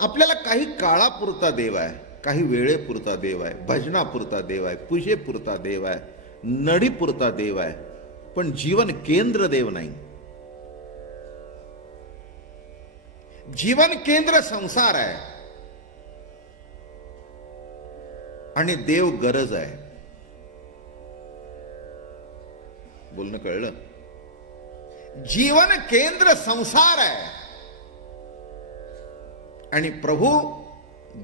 आपल्याला काही काळापुरता देव आहे, काही वेळेपुरता देव आहे, भजनापुरता देव आहे, पूजेपुरता देव आहे, नडीपुरता देव आहे, पण जीवन केंद्र देव नाही. जीवन केंद्र संसार आहे आणि देव गरज आहे. बोलणं कळलं? जीवन केंद्र संसार आहे आणि प्रभू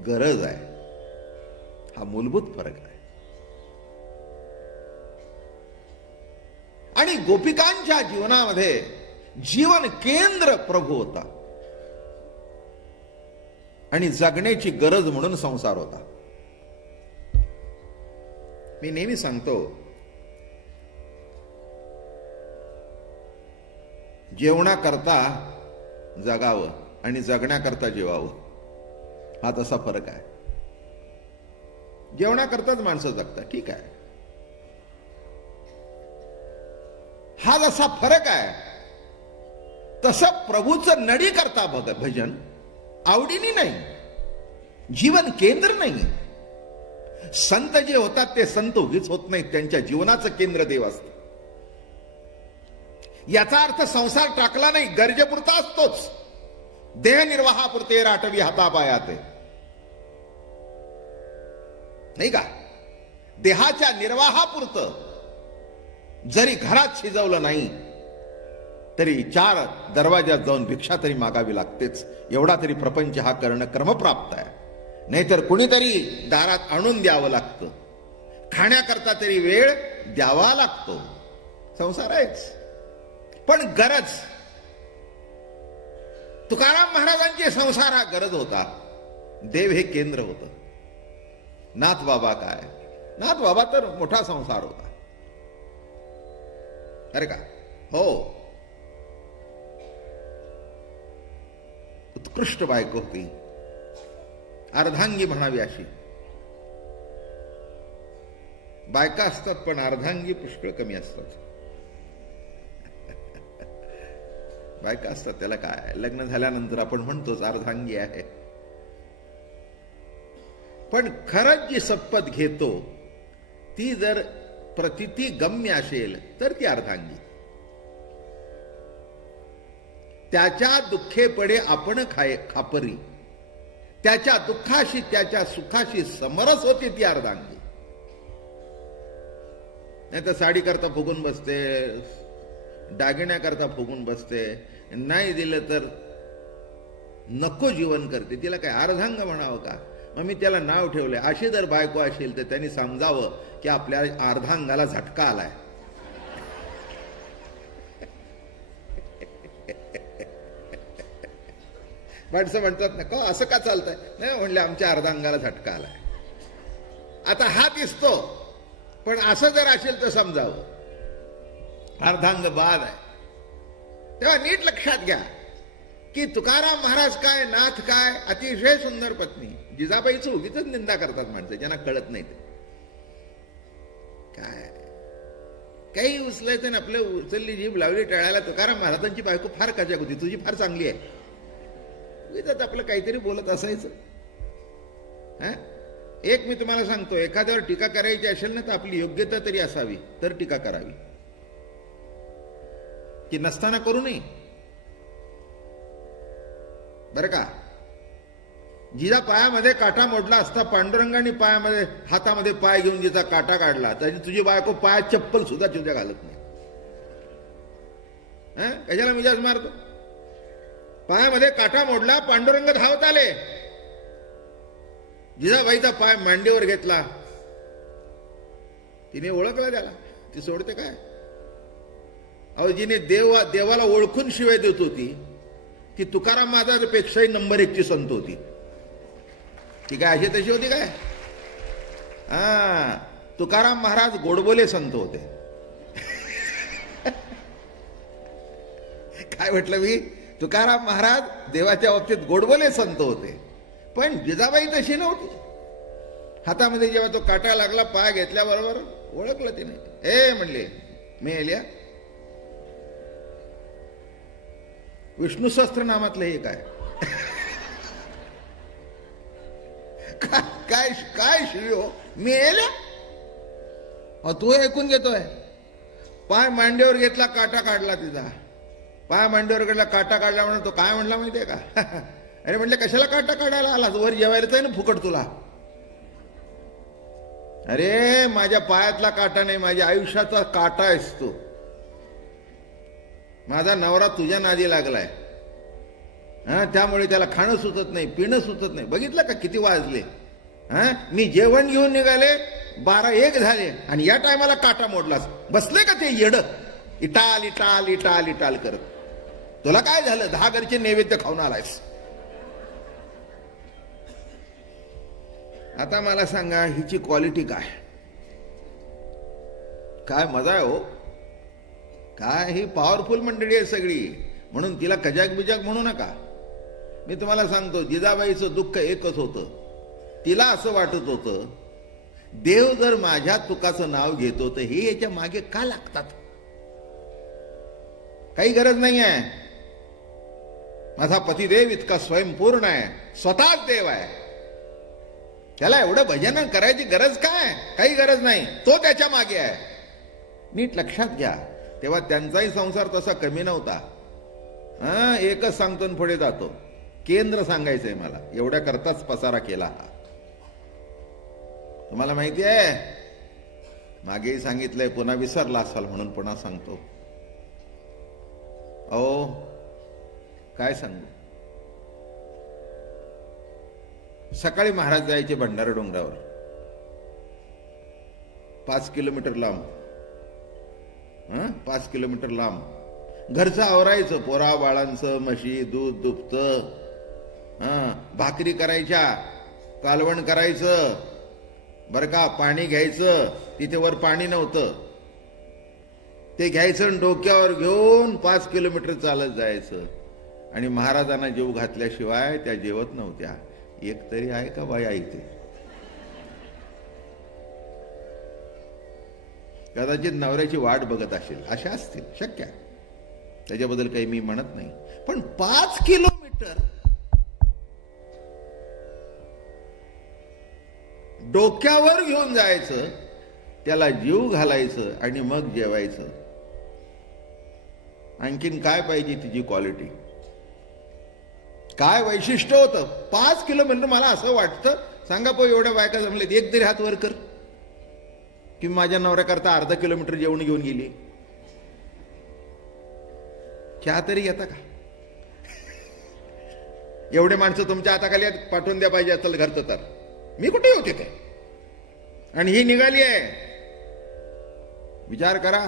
गरज आहे. हा मूलभूत फरक आहे. आणि गोपिकांच्या जीवनामध्ये जीवन केंद्र प्रभू होता आणि जगण्याची गरज म्हणून संसार होता. मी नेहमी सांगतो, जेवणाकरता जगावं आणि जगण्याकरता जेवावं, हा तसा फरक आहे. जेवणाकरताच माणसं जगतात, ठीक आहे, हा जसा फरक आहे तसं प्रभूचं नडी करता भजन आवडीने नाही, जीवन केंद्र नाही. संत जे होतात ते संत उगीच होत नाहीत, त्यांच्या जीवनाचं केंद्र देव असतं. याचा अर्थ संसार टाकला नाही, गरजेपुरता असतोच. देह निर्वाहापुरते राटवी हातापायाते, नाही का? देहाच्या निर्वाहापुरतं जरी घरात शिजवलं नाही तरी 4 दरवाज्यात जाऊन भिक्षा तरी मागावी लागतेच. एवढा तरी प्रपंच हा करणं क्रमप्राप्त आहे. नाहीतर कुणीतरी दारात आणून द्यावं लागतं, खाण्याकरता तरी वेळ द्यावा लागतो. संसार आहेच, पण गरज. तुकाराम महाराजांचे संसार हा गरज होता, देव हे केंद्र होतं. नाथ बाबा काय, नाथ बाबा तर मोठा संसार होता, अरे का? हो, उत्कृष्ट बायको होती, अर्धांगी म्हणावी अशी. बायका असतात पण अर्धांगी पुष्कळ कमी असतात. बायका असतात, त्याला काय, लग्न झाल्यानंतर आपण म्हणतोच अर्धांगी आहे, पण खरंच जी शपथ घेतो ती जर प्रतिती गम्य असेल तर ती अर्धांगी. त्याच्या दुःखे पडे आपण खापरी, त्याच्या दुःखाशी त्याच्या सुखाशी समरस होती ती अर्धांगी. नाही तर साडी करता फुगून बसते, दागिन्याकरता फुगून बसते, नाही दिलं तर नको जीवन करते. तिला काय अर्धांग म्हणावं का? मग मी त्याला नाव ठेवलंय. अशी जर बायको असेल तर त्यांनी समजावं की आपल्या अर्धांगाला झटका आलाय. माणसं म्हणतात ना, का असं का चालतंय? नाही म्हणले, आमच्या अर्धांगाला झटका आलाय. आता हा दिसतो, पण असं जर असेल तर समजावं अर्धांग बाद आहे. तेव्हा नीट लक्षात घ्या की तुकाराम महाराज काय, नाथ काय, अतिशय सुंदर पत्नी. जिजाबाईचं उगीच निंदा करतात माणसं, ज्यांना कळत नाही ते. काय काही उचलायचं ना, आपलं उचलली जीभ लावली टाळायला. तुकाराम महाराजांची बायको फार कजाक होती, तुझी फार चांगली आहे. उगीच आपलं काहीतरी बोलत असायचं. एक मी तुम्हाला सांगतो, एखाद्यावर टीका करायची असेल ना तर आपली योग्यता तरी असावी तर टीका करावी, की नसताना करू नये, बरं का? जिजा पायामध्ये काटा मोडला असता, पांडुरंगाने पायामध्ये हातामध्ये पाय घेऊन जिचा काटा काढला, तरी तुझी बायको पायात चप्पल सुद्धा तुझ्या घालत नाही. कशाला मिजाज मारतो? पायामध्ये काटा मोडला, पांडुरंग धावत आले, जिजाबाईचा पाय मांडीवर घेतला, तिने ओळखला त्याला, ती सोडते काय? अहो, जिने देवाला ओळखून शिवाय देत होती ती तुकाराम महाराजांपेक्षाही नंबर 1ची संत होती. ती काय अशी तशी होती काय? तुकाराम महाराज गोडबोले संत होते. काय म्हटलं मी? तुकाराम महाराज देवाच्या बाबतीत गोडबोले संत होते, पण जिजाबाई तशी नव्हती. हातामध्ये जेव्हा तो काटा लागला, पाय घेतल्याबरोबर ओळखलं तिने. ए म्हणले, मेल्या. विष्णू सहस्त्रनामातलं हे काय? काय काय श्री हो, मेल्या. तू ऐकून घेतोय. पाय मांडीवर घेतला, काटा काढला तिचा. पाय मांडीवर घेतला, काटा काढला म्हणून तो काय म्हणला माहितीये का? अरे म्हणले कशाला काटा काढायला आला, वर जेवायलाच आहे ना फुकट तुला. अरे माझ्या पायातला काटा नाही, माझ्या आयुष्याचा काटा आहेस तू. माझा नवरा तुझ्या नादी लागलाय, त्यामुळे त्याला खाणं सुचत नाही, पिणं सुचत नाही. बघितलं का किती वाजले? मी जेवण घेऊन निघाले, 12-1 झाले आणि या टायमाला काटा मोडलास. बसले का ते येड इटाल इटाल इटाल इटाल करत. तुला काय झालं? 10 घरचे नैवेद्य खाऊन आलायस. आता मला सांगा हिची क्वालिटी काय? काय मजा आहे हो. काय ही पॉवरफुल मंडळी आहे सगळी, म्हणून तिला कजाक बिजाक म्हणू नका. मी तुम्हाला सांगतो, जिजाबाईचं दुःख एकच होतं. तिला असं वाटत होतं, देव जर माझ्या तुकाचं नाव घेतो तर हे याच्या मागे का लागतात? काही गरज नाही आहे. माझा पतिदेव इतका स्वयंपूर्ण आहे, स्वतःच देव आहे. त्याला एवढं भजन करायची गरज काय? काही गरज नाही. तो त्याच्या मागे आहे. नीट लक्षात घ्या. तेव्हा त्यांचाही संसार तसा कमी नव्हता. एकच सांगतो पुढे जातो. केंद्र सांगायचंय मला, एवढ्या करताच पसारा केला हा. तुम्हाला माहिती आहे, मागेही सांगितलंय, पुन्हा विसरला असाल म्हणून पुन्हा सांगतो. अहो काय सांगू. सकाळी महाराज जायचे भंडारा डोंगरावर, 5 किलोमीटर लांब. 5 किलोमीटर लांब घरचं आवरायचं, पोरा बाळांचं, म्हशी, दूध दुभतं, भाकरी करायच्या, कालवण करायचं बरं का. पाणी घ्यायचं, तिथे वर पाणी नव्हतं, ते घ्यायचं डोक्यावर घेऊन 5 किलोमीटर चालत जायचं. आणि महाराजांना जीव घातल्याशिवाय त्या जेवत नव्हत्या. एक तरी आहे का बाई ऐकते? कदाचित नवऱ्याची वाट बघत असेल, अशा असतील, शक्य आहे. त्याच्याबद्दल काही मी म्हणत नाही. पण 5 किलोमीटर डोक्यावर घेऊन जायचं, त्याला जीव घालायचं आणि मग जेवायचं. आणखीन काय पाहिजे तिची क्वालिटी? काय वैशिष्ट्य होतं? 5 किलोमीटर. मला असं वाटतं, सांगा पो एवढ्या बायका जमलेत, एक तरी हात वर कर की माझ्या नवऱ्याकरता अर्धा किलोमीटर जेवण घेऊन गेली. चहा तरी घेता का? एवढे माणसं तुमच्या हाताखाली पाठवून द्या पाहिजे असेल घरचं तर. मी कुठे होते ते? आणि ही निघाली आहे. विचार करा,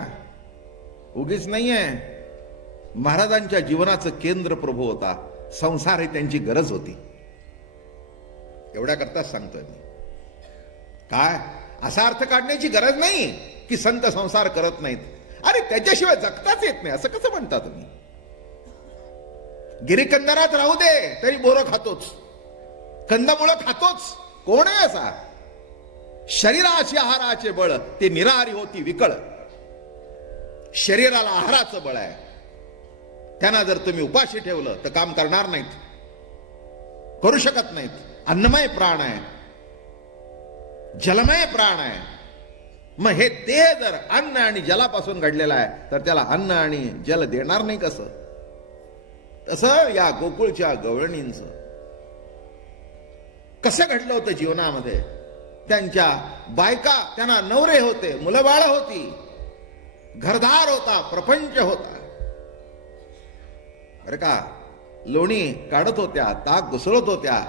उगीच नाहीये. महाराजांच्या जीवनाचं केंद्र प्रभू होता. संसार ही त्यांची गरज होती. एवढ्या करताच सांगतोय मी. काय असा अर्थ काढण्याची गरज नाही की संत संसार करत नाहीत. अरे त्याच्याशिवाय जगताच येत नाही असं कसं म्हणता तुम्ही? गिरीकंदरात राहू दे तरी बोरं खातोच, कंदमुळं खातोच. कोण आहे असा? शरीराची आहाराचे बळ ते निराहारी होती विकळ. शरीराला आहाराचं बळ आहे. त्यांना जर तुम्ही उपाशी ठेवलं तर काम करणार नाहीत, करू शकत नाहीत. अन्नमय प्राण आहे, जलमय प्राण आहे. मग हे देह जर अन्न आणि जलापासून घडलेला आहे तर त्याला अन्न आणि जल देणार नाही कसं? तसं या गोकुळच्या गवळणींचं कसं घडलं होतं जीवनामध्ये. त्यांच्या बायका, त्यांना नवरे होते, मुलं बाळ होती, घरदार होता, प्रपंच होता. बरं का, लोणी काढत होत्या, ताक घुसळत होत्या,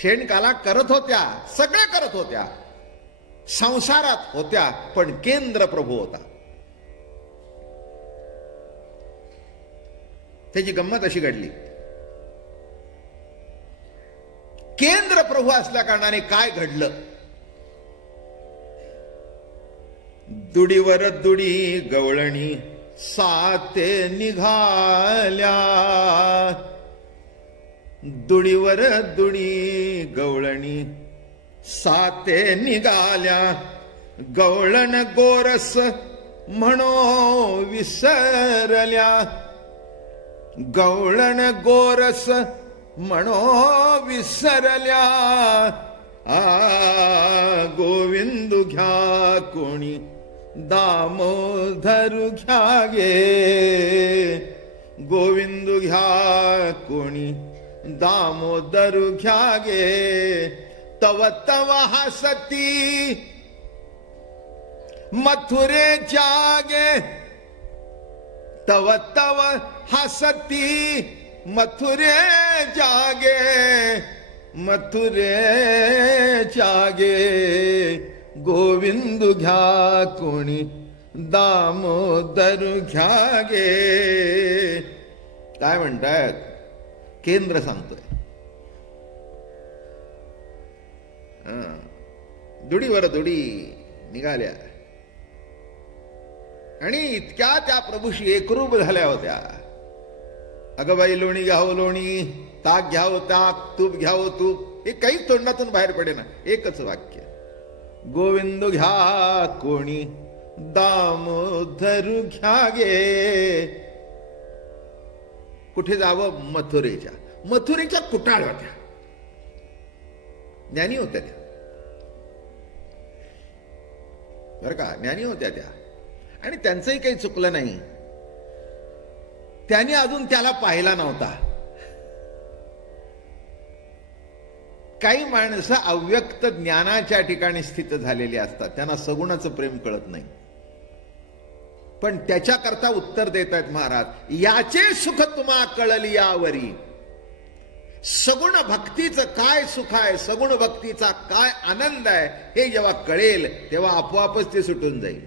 शेणकाला करत होत्या, सगळे करत होत्या, संसारात होत्या. पण केंद्र प्रभू होता. त्याची गंमत अशी घडली. केंद्र प्रभू असल्या कारणाने काय घडलं? दुडीवर दुडी गवळणी साते निघाल्या. दुडीवर दुडी गवळणी साते निघाल्या. गवळण गोरस म्हणो विसरल्या. गवळण गोरस म्हणो विसरल्या. गोविंदू घ्या कोणी दामोदर घ्या गे, गोविंदू घ्या कोणी दामोदर घ्या गे, तव तव हसती मथुरे जागे, तव तव हसती मथुरे जागे, मथुरे जागे, गोविंद घ्या कोणी दामोदर घ्या गे. काय म्हणतायत? केंद्र सांगतोय. दुडीवर दुडी निघाल्या आणि इतक्या त्या प्रभूशी एकरूप झाल्या होत्या. अगं बाई लोणी घ्यावं लोणी, ताक घ्यावं ताक, तूप घ्यावं तूप, हे काहीच तोंडातून बाहेर पडे ना. एकच वाक्य, गोविंद घ्या कोणी दामोदर घ्या गे. कुठे जावं? मथुरेच्या. मथुरेच्या कुटाळ होत्या, ज्ञानी होत्या त्या, बरं का, ज्ञानी होत्या त्या. आणि त्यांचंही काही चुकलं नाही. त्यांनी अजून त्याला पाहिला नव्हता. काही माणसं अव्यक्त ज्ञानाच्या ठिकाणी स्थित झालेली असतात, त्यांना सगुणाचं प्रेम कळत नाही. पण त्याच्याकरता उत्तर देत आहेत महाराज, याचे सुख तुम्हा कळली यावरी. सगुण भक्तीचं काय सुख आहे, सगुण भक्तीचा काय आनंद आहे, हे जेव्हा कळेल तेव्हा आपोआपच ते सुटून जाईल.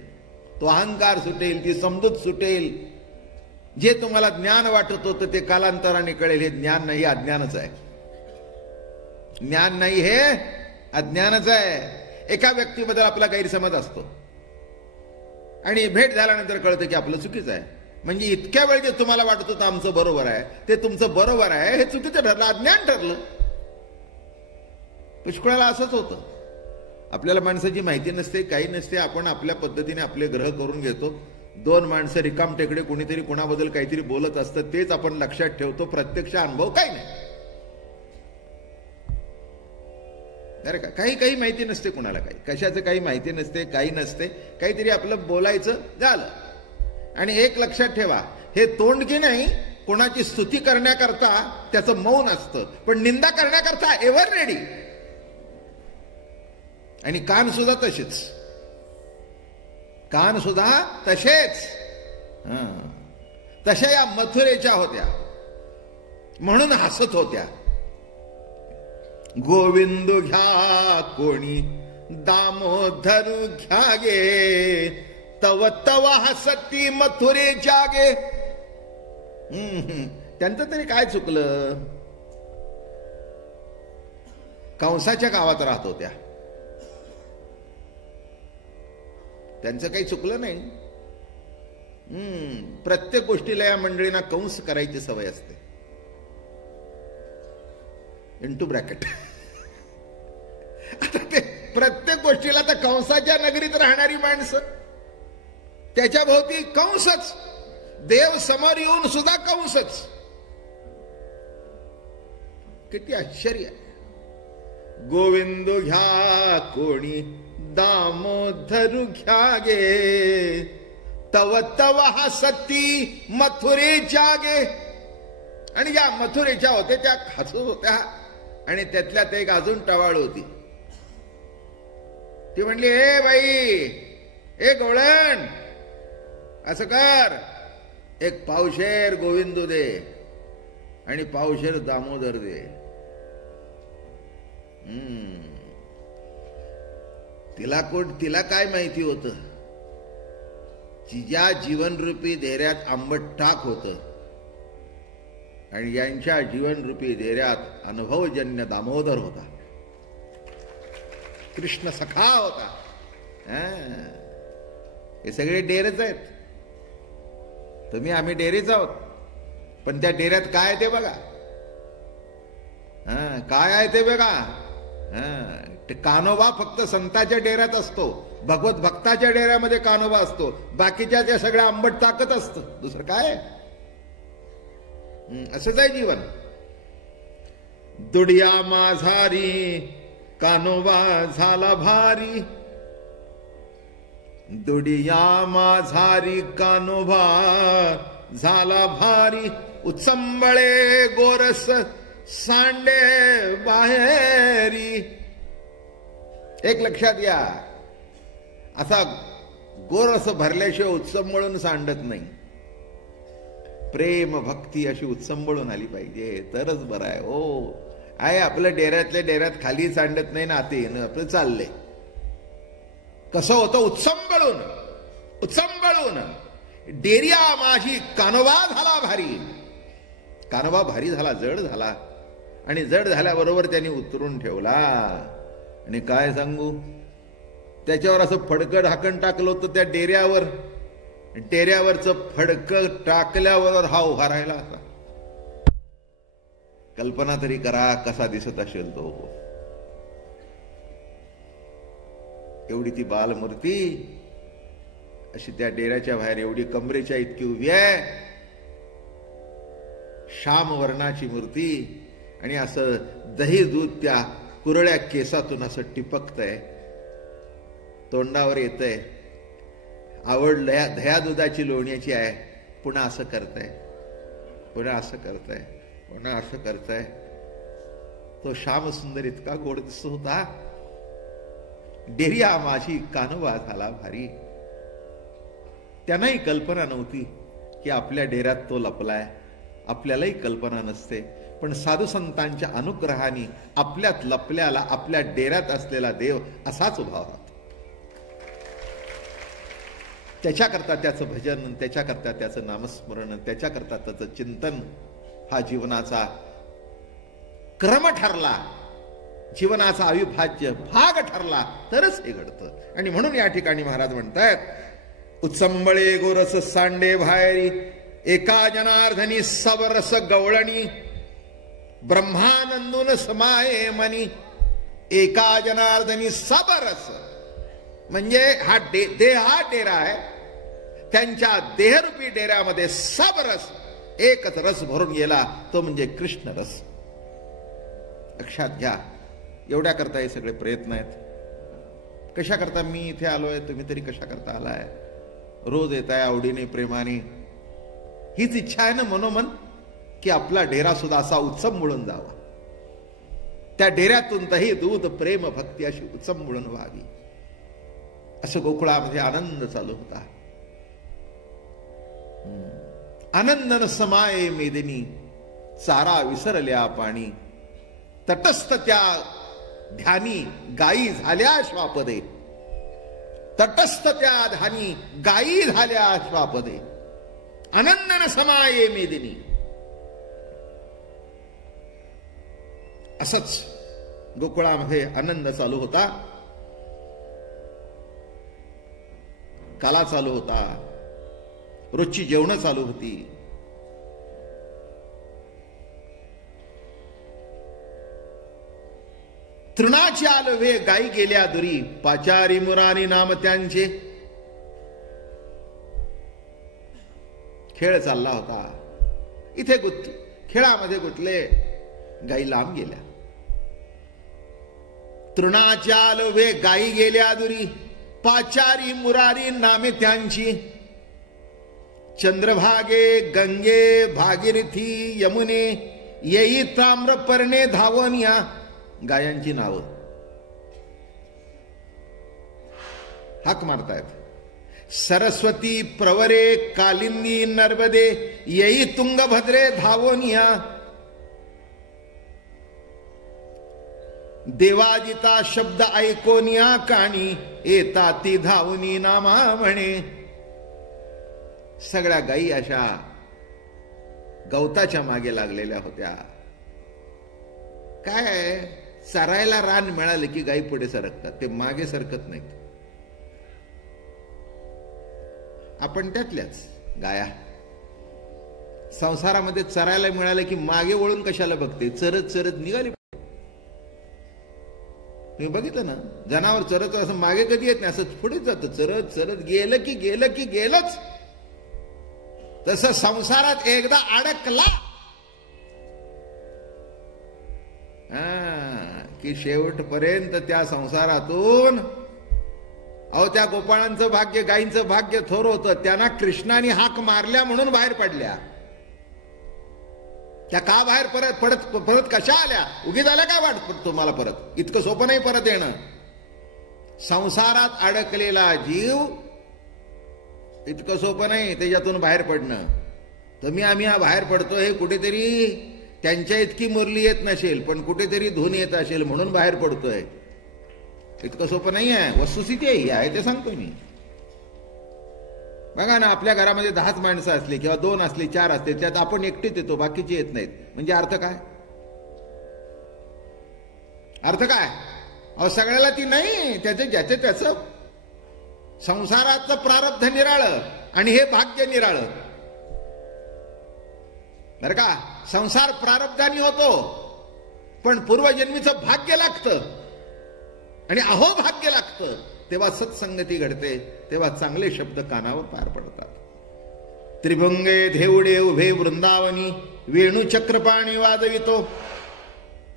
तो अहंकार सुटेल, ती समजूत सुटेल. जे तुम्हाला ज्ञान वाटत होतं ते कालांतराने कळेल, हे ज्ञान नाही, अज्ञानच आहे. ज्ञान नाही, हे अज्ञानच आहे. एका व्यक्तीबद्दल आपला गैरसमज असतो आणि भेट झाल्यानंतर कळतं की आपलं चुकीचं आहे. म्हणजे इतक्या वेळ जे तुम्हाला वाटत होतं आमचं बरोबर आहे, ते तुमचं बरोबर आहे हे चुकीचं ठरलं, अज्ञान ठरलं. पुष्कळाला असंच होतं. आपल्याला माणसाची माहिती नसते, काही नसते, आपण आपल्या पद्धतीने आपले ग्रह करून घेतो. दोन माणसं रिकाम टेकडे कोणीतरी कोणाबद्दल काहीतरी बोलत असतं, तेच आपण लक्षात ठेवतो. प्रत्यक्ष अनुभव काही नाही. अरे का, काही माहिती नसते कुणाला, काही कशाचं काही माहिती नसते, काही नसते. काहीतरी आपलं बोलायचं झालं. आणि एक लक्षात ठेवा, हे तोंड की नाही कोणाची स्तुती करण्याकरता त्याचं मौन असतं, पण निंदा करण्याकरता एव्हर रेडी. आणि कान सुद्धा तसेच, कान सुद्धा तसेच. तशा या मथुरेच्या होत्या, म्हणून हसत होत्या. गोविंद घ्या कोणी दामोदर घ्या गे, तव तव हसती मथुरे जागे. त्यांचं तरी काय चुकलं? कंसाच्या गावात राहत होत्या, त्यांचं काही चुकलं नाही. प्रत्येक गोष्टीला या मंडळींना कंस करायची सवय असते. Into bracket. आता ते प्रत्येक गोष्टीला तर कंसाच्या नगरीत राहणारी माणसं, त्याच्या भोवती कंसच, देव समोर येऊन सुद्धा कंसच. किती आश्चर्य. गोविंद घ्या कोणी दामोदर घ्या गे, तव तव हसती मथुरे जागे. आणि ज्या मथुरेच्या होत्या त्या हसत होत्या. आणि त्यातल्यात एक अजून टवाळ होती. ती म्हणली, हे बाई, ए गोळण, असं कर, एक पावशेर गोविंद दे आणि पावशेर दामोदर दे. तिला काय माहिती होतं? तिच्या जीवनरूपी देऱ्यात आंबट टाक होतं आणि यांच्या जीवनरूपी देऱ्यात अनुभवजन्य दामोदर होता, कृष्ण सखा होता. हे सगळे डेरेच आहेत. तुम्ही आम्ही डेरेच आहोत, पण त्या डेऱ्यात काय आहे ते बघा. काय आहे ते बघा. कानोबा फक्त संताच्या डेऱ्यात असतो, भगवत भक्ताच्या डेऱ्यामध्ये कानोबा असतो, बाकीच्या त्या सगळ्या आंबट ताकद असतं. दुसरं काय? असंच आहे जीवन. दुडिया माझारी कानोबा झाला भारी, दुडिया माझारी कानोबा झाला भारी, उचंबळे गोरस सांडे बाहेरी. एक लक्षात या, असा गोरस भरल्याशिवाय उत्संबळून सांडत नाही. प्रेम भक्ती अशी उत्संबळून आली पाहिजे तरच बरं आहे. हो आहे आपलं डेऱ्यातल्या डेऱ्यात खाली सांडत नाही ना, ते आपलं चाललंय. कसं होतं? उत्संबळून उत्संबळून. डेरिया माझी कानोबा झाला भारी. कानोबा भारी झाला, जड झाला. आणि जड झाल्याबरोबर त्यांनी उतरून ठेवला. आणि काय सांगू, त्याच्यावर असं फडकं ढाकण टाकलं होतं त्या डेऱ्यावर. डेऱ्यावरचं फडकं टाकल्यावर हा उभा राहिला असा. कल्पना तरी करा कसा दिसत असेल तो. एवढी ती बालमूर्ती अशी त्या डेऱ्याच्या बाहेर एवढी कमरेच्या इतकी उभी आहे, श्याम वर्णाची मूर्ती. आणि असं दही दूध त्या कुरळ्या केसातून असं टिपकतंय, तोंडावर येतंय. आवड दह्या दुधाची लोण्याची आहे. पुन्हा असं करताय, पुन्हा असं करताय, पुन्हा असं करताय. तो श्याम सुंदर इतका गोड दिसत होता. डेरिया माझी कानोबा झाला भारी. त्यांनाही कल्पना नव्हती की आपल्या डेऱ्यात तो लपलाय. आपल्यालाही कल्पना नसते, पण साधू संतांच्या अनुग्रहाने आपल्यात लपल्याला, आपल्या डेऱ्यात असलेला देव असाच उभा राहतो. त्याच्याकरता त्याचं भजन, त्याच्याकरता त्याचं नामस्मरण, त्याच्याकरता त्याचं चिंतन हा जीवनाचा क्रम ठरला, जीवनाचा अविभाज्य भाग ठरला तरच हे घडतं. आणि म्हणून या ठिकाणी महाराज म्हणतायत, उत्संबळे गोरस सांडे बाहेरी, एका जनार्दनी सबरस गवळणी, ब्रह्मानंदून समाये मनी. एका जनार्दनी सबरस म्हणजे हा देह हा डेरा आहे. त्यांच्या देहरूपी डेऱ्यामध्ये सबरस एकच रस भरून गेला, तो म्हणजे कृष्ण रस. लक्षात घ्या. एवढ्या करता हे सगळे प्रयत्न आहेत. कशा करता मी इथे आलोय, तुम्ही तरी कशा करता आलाय? रोज येत आहे आवडीने, प्रेमाने. हीच इच्छा आहे ना मनोमन, की आपला डेरा सुद्धा असा उत्संबळून जावा. त्या डेऱ्यातून दही दूध प्रेम भक्ती अशी उत्संबळून व्हावी. असं गोकुळामध्ये आनंद चालू होता. आनंदन समाये मेदिनी, चारा विसरल्या पाणी. तटस्थ त्या ध्यानी गायी झाल्या श्वापदे. तटस्थ त्या ध्यानी गायी झाल्या श्वापदे. आनंदन समाये मेदिनी. असंच गोकुळामध्ये आनंद चालू होता. काला चालू होता. रोजची जेवण चालू होती. तृणाची आलवे गायी गेल्या दुरी, पाचारी मुरारी नाम त्यांचे. खेळ चालला होता. इथे खेळामध्ये गुंतले, गायी लांब गेल्या. तृणाच्या आलवे गायी गेल्या दुरी, पाचारी मुरारी नामे त्यांची. चंद्रभागे गंगे भागीरथी यमुने, येई ताम्रपर्णे धावन. या गायांची नावं हाक मारतायत. सरस्वती प्रवरे कालिंदी नर्मदे, येई तुंगभद्रे धावन. या देवाजिता शब्द ऐकून या काणी, येता ती धावनी नामा म्हणे. सगळ्या गायी अशा गवताच्या मागे लागलेल्या होत्या. काय चरायला रान मिळालं की गायी पुढे सरकतात, ते मागे सरकत नाहीत. आपण त्यातल्याच गाया. संसारामध्ये चरायला मिळालं की मागे वळून कशाला बघते, चरत चरत निघाली. तुम्ही बघितलं ना, जनावर चरत असं मागे कधी येत नाही, असं पुढेच जातं. चरत चरत गेलं की गेलंच. तसं संसारात एकदा अडकला की की शेवटपर्यंत त्या संसारातून त्या गोपाळांचं भाग्य, गायींचं भाग्य थोर होतं. त्यांना कृष्णाने हाक मारल्या म्हणून बाहेर पडल्या. त्या का बाहेर परत कशा आल्या? उगीच आल्या का वाट तुम्हाला परत? इतकं सोपं नाही परत येणं. संसारात अडकलेला जीव इतकं सोपं नाही त्याच्यातून बाहेर पडणं. आम्ही बाहेर पडतोय, कुठेतरी त्यांच्या इतकी मुरली येत नसेल पण कुठेतरी धून येत असेल म्हणून बाहेर पडतोय. इतकं सोपं नाही आहे. वस्तुस्थिती आहे ते सांगतो मी. बघा ना, आपल्या घरामध्ये 10च माणसं असली किंवा 2 असली, 4 असले, त्यात आपण एकटीच येतो, बाकीचे येत नाहीत. म्हणजे अर्थ काय? अर्थ काय? सगळ्याला ती नाही, ज्याचं त्याचं. संसाराचं प्रारब्ध निराळं आणि हे भाग्य निराळं. बरं का? संसार प्रारब्धाने होतो पण पूर्वजन्मीचं भाग्य लागतं आणि अहोभाग्य लागतं. तेव्हा सत्संगती घडते, तेव्हा चांगले शब्द कानावर पार पडतात. त्रिभुंगे धेवडे उभे वृंदावनी, वेणू चक्रपाणी वाजवितो.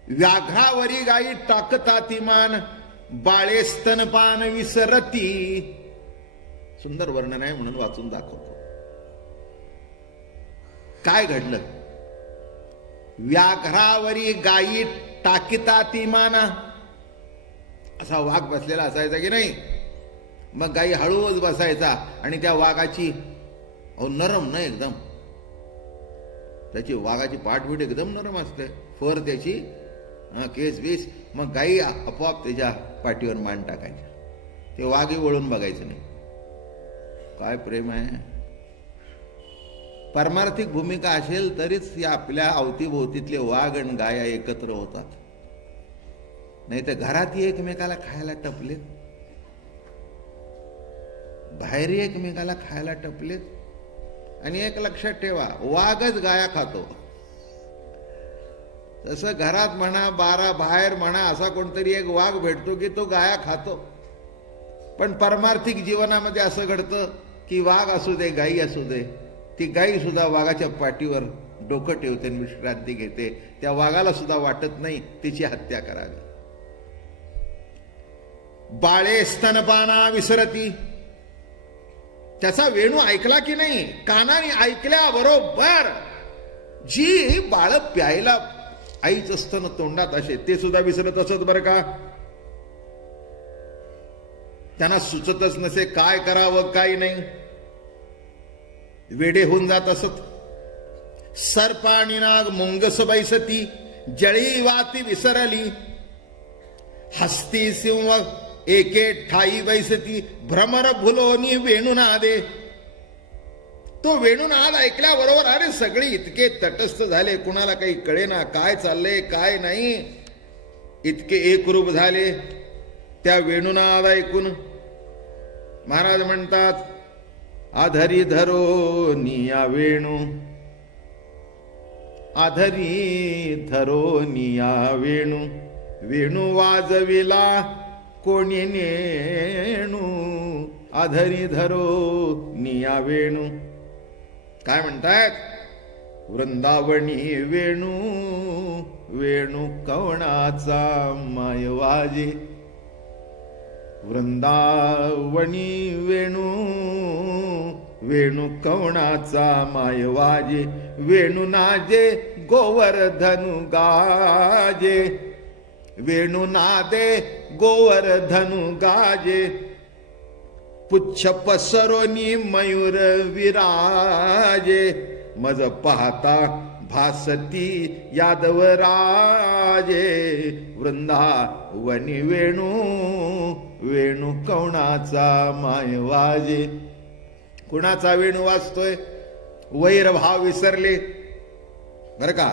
व्याघ्रावरी गायी टाकताती मान, बाळे स्तनपान विसरती. सुंदर वर्णन आहे म्हणून वाचून दाखवतो. काय घडलं? व्याघ्रावरी गायी टाकिताती माना. असा वाघ बसलेला असायचा की नाही? मग गायी हळूच बसायचा आणि त्या वाघाची नरम ना एकदम, त्याची वाघाची पाठबीट एकदम नरम असते, फर त्याची, केस बीस. मग गायी आपोआप त्याच्या पाठीवर मान टाकायच्या. ते वाघही वळून बघायचं नाही. काय प्रेम आहे! परमार्थिक भूमिका असेल तरीच या आपल्या अवतीभोवतीतले वाघ आणि गाया एकत्र होतात. नाही तर घरातही एकमेकाला खायला टपलेत, बाहेरही एकमेकाला खायला टपलेत. आणि एक लक्षात ठेवा, वाघच गाया खातो. तसं घरात म्हणा, बाहेर म्हणा, असा कोणतरी एक वाघ भेटतो की तो गाया खातो. पण परमार्थिक जीवनामध्ये असं घडतं की वाघ असू दे, गायी असू दे, ती गायी सुद्धा वाघाच्या पाठीवर डोकं ठेवते आणि विश्रांती घेते. त्या वाघाला सुद्धा वाटत नाही तिची हत्या करावी. बाळे स्तनपाना विसरती. त्याचा वेणू ऐकला की नाही? कानाने ऐकल्याबरोबर जी बाळ प्यायला आईचं स्तन तोंडात असे ते सुद्धा विसरत असत. बरं का? त्यांना सुचतच नसे काय करावं काय नाही, वेडे होऊन जात असत. सर्पाणी नाग मुंगस बैसती, जळी वाती विसरली. हस्ती सिंह एके ठाई बैसती, भ्रमर भुलोनी वेणुनादे. तो वेणुनाद ऐकल्याबरोबर अरे सगळे इतके तटस्थ झाले, कुणाला काही कळेना काय चाललंय काय नाही, इतके एकरूप झाले त्या वेणुनाद ऐकून. महाराज म्हणतात, आधरी धरो निया वेणू, आधरी धरो निया वेणू, वेणू वाजविला कोणी नेणू, आधरी धरो निया वेणू. काय म्हणतायत? वृंदावनी वेणू, वेणू कवणाचा माय वाजे. वृंदावनी वेणू, वेणू कवणाचा माय वाजे. वेणू नाजे गोवर्धनु गाजे, वेणू नादे गोवर्धनु गाजे. पुच्छ पसरोनी मयूर विराजे, मज पाहता भासती यादव राजे. वृंदावनी वेणू, वेणू कवणाचा माय वाजे. कुणाचा वेणू वाजतोय? वैरभाव विसरले. बर का?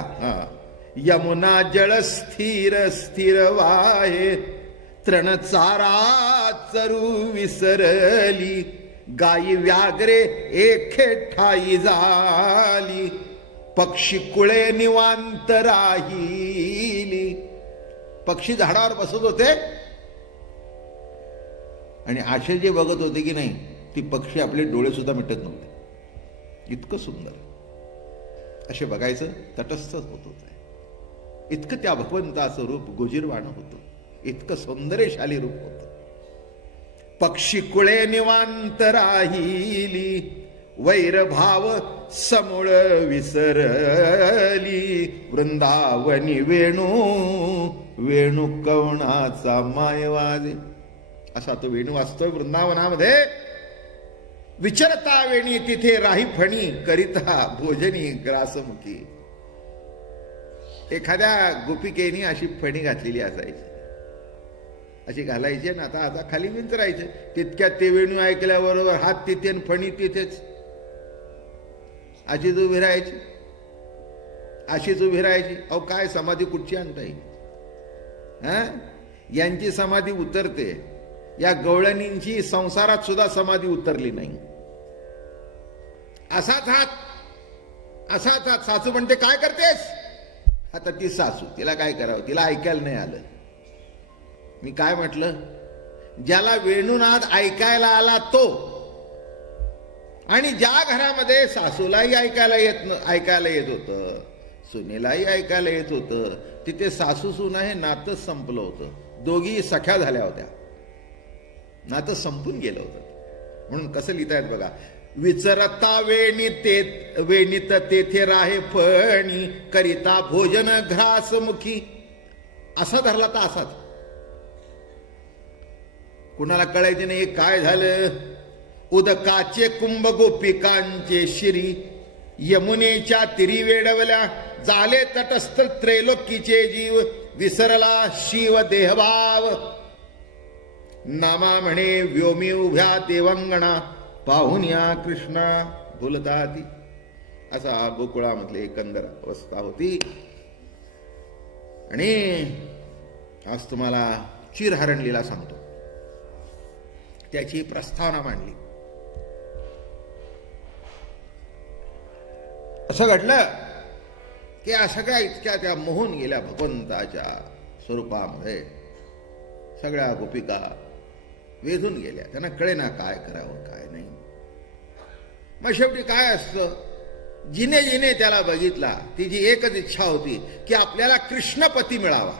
यमुना जळ स्थिर स्थिर वाहे, तृण चारा चरू विसरली. गायी व्याघ्रे एके ठाई झाली, पक्षी कुळे निवांत राहिली. पक्षी झाडावर बसत होते आणि आशे जे बघत होते की नाही, ती पक्षी आपले डोळे सुद्धा मिटत नव्हते. इतकं सुंदर असे बघायचं तटस्थ होत होतं. इतकं त्या भगवंताचं रूप गोजीरवाणं होतं. इतकं सौंदर्यशाली रूप होतं. पक्षी कुळे निवांत राहिली, वैरभाव समूळ विसरली, वृंदावनी वेणू वेणू कवणाचा माय वाजे. असा तो वेणू वाजतोय वृंदावनामध्ये. विचरता वेणी तिथे राही फणी, करिता भोजनी ग्रासमुखी. एखाद्या गोपिकेनी अशी फणी घातलेली असायची, अशी घालायची ना, आता खाली विंचरायचे. तितक्यात ते वेणू ऐकल्याबरोबर हात तिथे आणि फणी तिथेच. अशीच उभी राहायची, अशीच उभी राहायची. अहो काय समाधी कुठची आणता येईल? यांची समाधी उतरते, या गवळणींची संसारात सुद्धा समाधी उतरली नाही. असाच हात, असाच हात. सासू म्हणते काय करतेस? आता ती सासू, तिला काय करावं, तिला ऐकायला नाही आलं. मी काय म्हटलं, ज्याला वेणुनाद ऐकायला आला तो, आणि ज्या घरामध्ये सासूलाही ऐकायला येत होतं, सुनेलाही ऐकायला येत होतं, तिथे सासू सुना हे नातंच संपलं होतं. दोघी सख्या झाल्या होत्या, नातं संपून गेलं होतं. म्हणून कसं लिहितायत बघा, विचरता वेणीत तेथे राहे फणी, करिता भोजन घ्रास मुखी. असा धरला तर असाच. कुणाला कळायचे नाही काय झालं. उदकाचे कुंभ गोपिकांचे शिरी, यमुनेच्या तिरी वेडवल्या, झाले तटस्थ त्रैलोकीचे जीव, विसरला शिव देहभाव. नामा म्हणे व्योमी उभ्या देवांगणा, पाहून या कृष्णा भुलताती. असा गोकुळामधली एकंदर अवस्था होती. आणि आज तुम्हाला चिरहरण लीला सांगतो, त्याची प्रस्तावना मांडली. असं घडलं की सगळ्या इतक्या त्या मोहून गेल्या भगवंताच्या स्वरूपामध्ये. सगळ्या गोपिका वेधून गेल्या, त्यांना कळेना काय करावं काय नाही. मग शेवटी काय असतं, जिने जिने त्याला बघितला तिची एकच इच्छा होती की आपल्याला कृष्णपती मिळावा.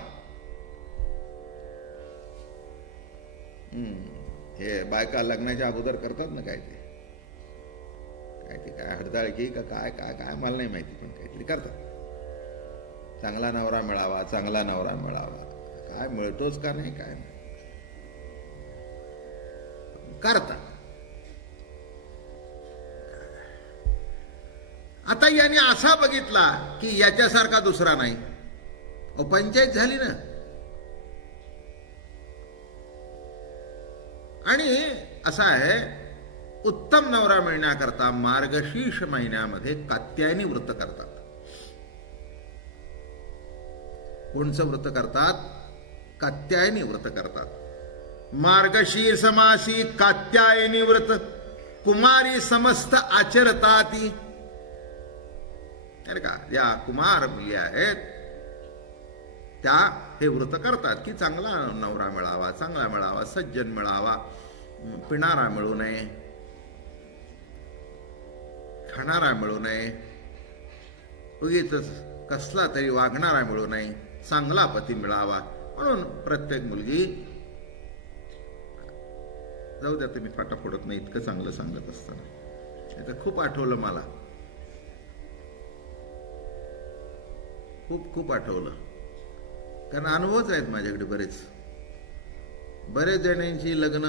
हे बायका लग्नाच्या अगोदर करतात ना काय ते काय हडताळकी का काय काय काय मला नाही माहिती, पण काहीतरी करतात. चांगला नवरा मिळावा, चांगला नवरा मिळावा. काय मिळतोच का नाही काय नाही करतात. आता याने असा बघितला की याच्यासारखा दुसरा नाही. पंचायत झाली ना. आणि असं आहे, उत्तम नवरा मिळण्याकरता मार्गशीर्ष महिन्यामध्ये कात्यायनी व्रत करतात. कोणचं व्रत करतात? कात्यायनी व्रत करतात. मार्गशीर्ष मासी कात्यायनी व्रत, कुमारी समस्त आचरताती. का या कुमार मुली आहेत त्या हे व्रत करतात की चांगला नवरा मिळावा, चांगला मिळावा, सज्जन मिळावा, पिणारा मिळू नये, खाणारा मिळू नये, उगीच कसला तरी वागणारा मिळू नये, चांगला पती मिळावा. म्हणून प्रत्येक मुलगी, जाऊ द्या तुम्ही फाटा फोडत नाही, इतकं चांगलं सांगत असताना तर खूप आठवलं मला, खूप आठवलं. कारण अनुभवच आहेत माझ्याकडे बरेच जणांची लग्न.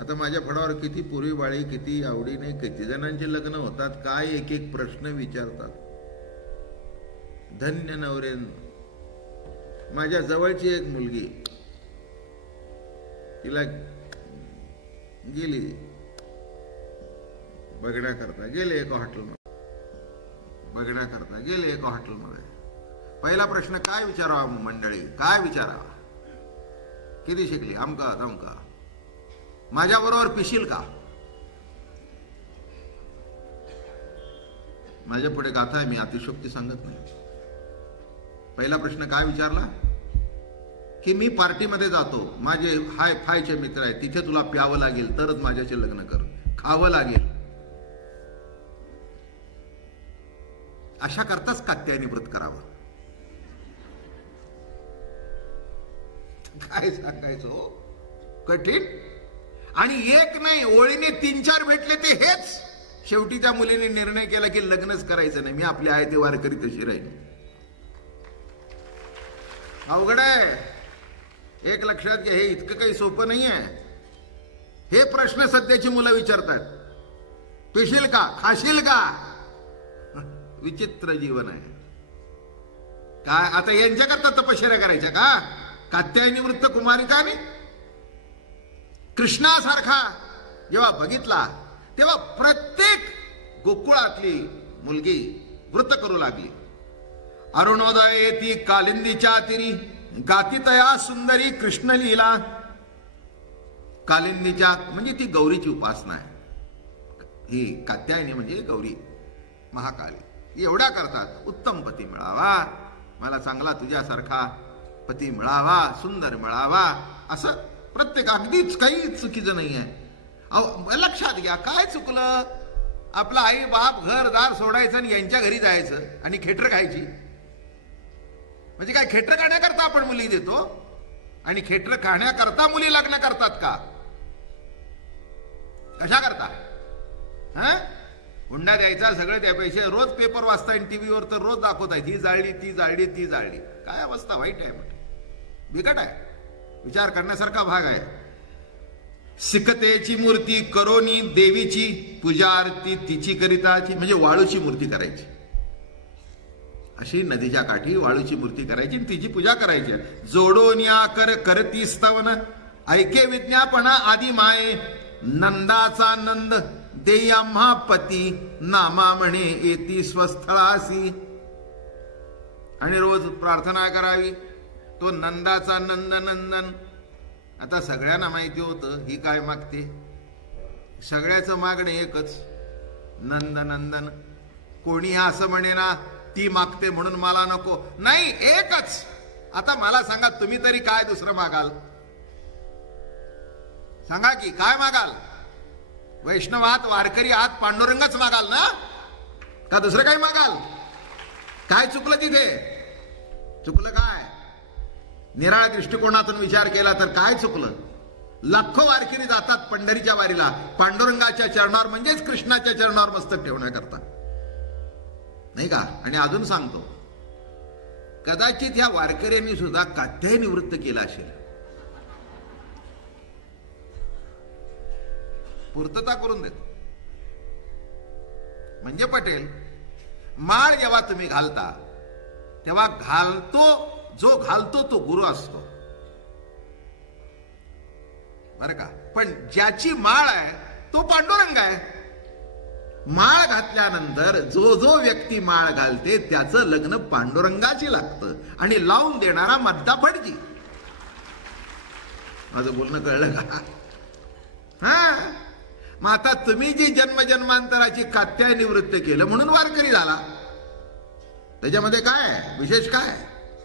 आता माझ्या फडावर किती पूर्वी बाळी, किती आवडीने किती जणांची लग्न होतात. काय एक एक प्रश्न विचारतात. धन्य नवरे. माझ्या जवळची एक मुलगी, तिला गेली बघण्याकरता, गेले एका हॉटेलमध्ये. पहिला प्रश्न काय विचारावा मंडळी, काय विचारावा? किती शिकली? अमका तमका. माझ्या बरोबर पिशील का? माझ्या पुढे गाथा आहे, मी अतिशोक्ती सांगत नाही. पहिला प्रश्न काय विचारला की मी पार्टीमध्ये जातो, माझे हाय फायचे मित्र आहेत, तिथे तुला प्यावं लागेल तरच माझ्याशी लग्न कर, खावं लागेल. अशा करताच कात्यायनी व्रत करावं. काय सांगायचं हो, कठीण. आणि एक नाही, ओळीने 3-4 भेटले ते हेच. शेवटी त्या मुलीने निर्णय केला की लग्नच करायचं नाही, मी आपली आहे ते वारकरी तशी राहील. अवघड आहे. एक लक्षात घ्या, हे इतकं काही सोपं नाही आहे. हे प्रश्न सध्याची मुलं विचारतात. पिशील का, खाशील का? विचित्र जीवन आहे. काय आता यांच्याकरता तपश्चर्या करायच्या का? कात्यायनी वृत्त कुमारिकाने कृष्णासारखा जेव्हा बघितला तेव्हा प्रत्येक गोकुळातली मुलगी व्रत करू लागली. अरुणोदय ती कालिंदीच्या तिरी गातितया सुंदरी कृष्ण लीला. कालिंदीच्या म्हणजे ती गौरीची उपासना आहे. ही कात्यायनी म्हणजे गौरी महाकाली. एवढ्या करतात उत्तम पती मिळावा, मला चांगला तुझ्यासारखा पती मिळावा, सुंदर मिळावा, असं प्रत्येक. अगदीच काही चुकीचं नाही आहे. लक्षात घ्या, काय चुकलं? आपला आई बाप घरदार सोडायचं आणि यांच्या घरी जायचं आणि खेटर खायची. म्हणजे काय खेटर खाण्याकरता आपण मुली देतो आणि खेटर खाण्याकरता मुली लग्न करतात का? कशा करता? हुंडा द्यायचा, सगळे त्या पैसे. रोज पेपर वाचताय, टीव्हीवर तर रोज दाखवत आहे, ही जाळली ती जाळली ती जाळली. काय अवस्था वाईट आहे, म्हणजे बिकट आहे. विचार करण्यासारखा भाग आहे. सिकतेची मूर्ती करोनी देवीची पूजा आरती तिची करिताची. म्हणजे वाळूची मूर्ती करायची, अशी नदीच्या काठी वाळूची मूर्ती करायची आणि तिची पूजा करायची. जोडोनिया करती स्तवन ऐके विज्ञापना आदी माये. नंदाचा नंद देई आम्हा पती नामा म्हणे येती स्वस्थळासी. आणि रोज प्रार्थना करावी, तो नंदाचा नंद नंदन. आता सगळ्यांना माहिती होतं ही काय मागते. सगळ्याचं मागणे एकच, नंद नंदन. कोणी असं म्हणे ना ती मागते म्हणून मला नको, नाही, एकच. आता मला सांगा, तुम्ही तरी काय दुसरं मागाल? सांगा की काय मागाल? वैष्णवात वारकरी आत पांडुरंगच मागाल ना, का दुसरं काय मागाल? काय चुकलं तिथे? चुकलं काय? निराळ्या दृष्टिकोनातून विचार केला तर काय चुकलं? लाखो वारकरी जातात पंढरीच्या वारीला पांडुरंगाच्या चरणावर, म्हणजेच कृष्णाच्या चरणावर मस्तक ठेवण्याकरता, नाही का? आणि अजून सांगतो, कदाचित ह्या वारकऱ्यांनी सुद्धा कात्यायनी वृत्त केलं असेल. पूर्तता करून देतो म्हणजे पटेल. माळ जेव्हा तुम्ही घालता तेव्हा जो घालतो तो गुरु असतो, बरं का? पण ज्याची माळ आहे तो पांडुरंग आहे. माळ घातल्यानंतर जो व्यक्ती माळ घालते त्याचं लग्न पांडुरंगाची लागतं आणि लावून देणारा मद्दा भटजी. माझं बोलणं कळलं का? मग आता तुम्ही जी जन्मजन्मांतराची कात्यायनी वृत्त केलं म्हणून वारकरी झाला, त्याच्यामध्ये काय विशेष? काय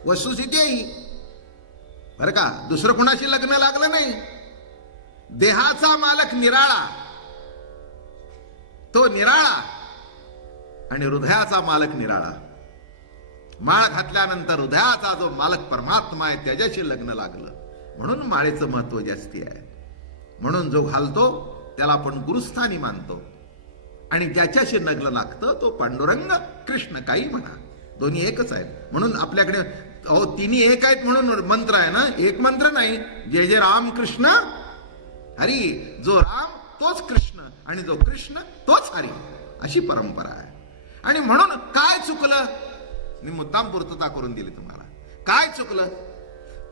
वस्तुस्थिती आहे, बरं का? दुसरं कुणाशी लग्न लागलं नाही. देहाचा मालक निराळा, तो निराळा, आणि हृदयाचा मालक निराळा. माळ घातल्यानंतर हृदयाचा जो मालक परमात्मा आहे त्याच्याशी लग्न लागलं, म्हणून माळेचं महत्व जास्ती आहे. म्हणून जो घालतो त्याला आपण गुरुस्थानी मानतो, आणि ज्याच्याशी लग्न लागतं तो पांडुरंग कृष्ण, काही म्हणा, दोन्ही एकच आहेत. म्हणून आपल्याकडे तिन्ही एक आहेत म्हणून मंत्र आहे ना, एक मंत्र नाही. जय जय राम कृष्ण हरी. जो राम तोच कृष्ण आणि जो कृष्ण तोच हरी, अशी परंपरा आहे. आणि म्हणून काय चुकलं? मी मुद्दाम पूर्तता करून दिली तुम्हाला. काय चुकलं?